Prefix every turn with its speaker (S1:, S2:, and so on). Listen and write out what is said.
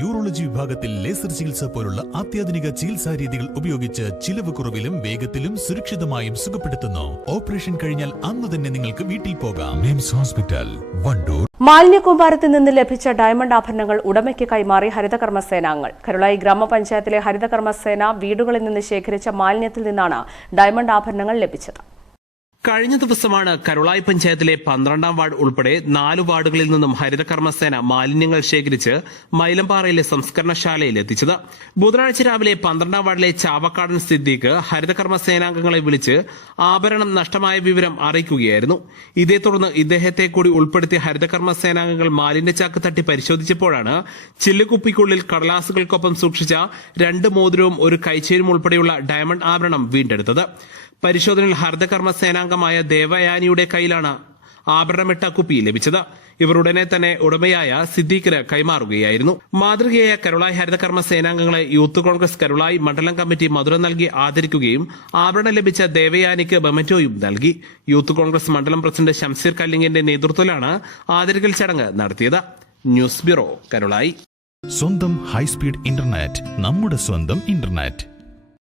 S1: Urology വിഭാഗത്തിൽ laser ചികിത്സ പോലുള്ള അത്യാധുനിക ചികിത്സാ രീതികൾ ഉപയോഗിച്ച് ചിലവ് കുറവിലും വേഗത്തിലും സുരക്ഷിതമായും സുഖപ്പെടുത്തുന്നു. ഓപ്പറേഷൻ കഴിഞ്ഞാൽ അന്ന് തന്നെ നിങ്ങൾക്ക് വീട്ടിൽ പോകാം. മിംസ് ഹോസ്പിറ്റൽ വണ്ടൂർ.
S2: മാലിന്യക്കൂമ്പാരത്തിൽ നിന്ന് ലഭിച്ച ഡയമണ്ട് ആഭരണങ്ങൾ ഉടമയ്ക്ക് കൈമാറി ഹരിതകർമ്മസേനാംഗങ്ങൾ. കരുളായി ഗ്രാമപഞ്ചായത്തിലെ ഹരിതകർമ്മസേന വീടുകളിൽ നിന്ന് ശേഖരിച്ച മാലിന്യത്തിൽ നിന്നാണ് ഡയമണ്ട് ആഭരണങ്ങൾ ലഭിച്ചത്.
S3: കഴിഞ്ഞ ദിവസമാണ് കരുളായി പഞ്ചായത്തിലെ പന്ത്രണ്ടാം വാർഡ് ഉൾപ്പെടെ നാല് വാർഡുകളിൽ നിന്നും ഹരിതകർമ്മസേന മാലിന്യങ്ങൾ ശേഖരിച്ച് മൈലമ്പാറയിലെ സംസ്കരണശാലയിൽ എത്തിച്ചത്. ബുധനാഴ്ച രാവിലെ പന്ത്രണ്ടാം വാർഡിലെ ചാവക്കാടൻ സിദ്ദീഖ് ഹരിതകർമ്മ സേനാംഗങ്ങളെ വിളിച്ച് ആഭരണം നഷ്ടമായ വിവരം അറിയിക്കുകയായിരുന്നു. ഇതേ തുടർന്ന് ഇദ്ദേഹത്തെ കൂടി ഉൾപ്പെടുത്തിയ ഹരിതകർമ്മ സേനാംഗങ്ങൾ മാലിന്യച്ചാക്ക് തട്ടി പരിശോധിച്ചപ്പോഴാണ് ചില്ലുകുപ്പിക്കുള്ളിൽ കടലാസുകൾക്കൊപ്പം സൂക്ഷിച്ച രണ്ട് മോതിരവും ഒരു കൈച്ചേരും ഉൾപ്പെടെയുള്ള ഡയമണ്ട് ആഭരണം വീണ്ടെടുത്തത്. പരിശോധനയിൽ ഹരിതകർമ്മ സേനാംഗമായ ദേവയാനിയുടെ കയ്യിലാണ് ആഭരണമിട്ട കുപ്പി ലഭിച്ചത്. ഇവർ ഉടനെ തന്നെ ഉടമയായ സിദ്ദീഖിന് കൈമാറുകയായിരുന്നു. മാതൃകയായ കരുളായി ഹരിതകർമ്മ സേനാംഗങ്ങളെ യൂത്ത് കോൺഗ്രസ് കരുളായി മണ്ഡലം കമ്മിറ്റി മധുരം നൽകി ആദരിക്കുകയും ആഭരണം ലഭിച്ച ദേവയാനിക്ക് ബമറ്റോയും നൽകി. യൂത്ത് കോൺഗ്രസ് മണ്ഡലം പ്രസിഡന്റ് ഷംസീർ കല്ലിങ്ങിന്റെ നേതൃത്വത്തിലാണ് ആദരിക്കൽ ചടങ്ങ് നടത്തിയത്. News bureau Karulai.
S1: സ്വന്തം ഹൈസ്പീഡ് ഇന്റർനെറ്റ് നമ്മുടെ സ്വന്തം ഇന്റർനെറ്റ്.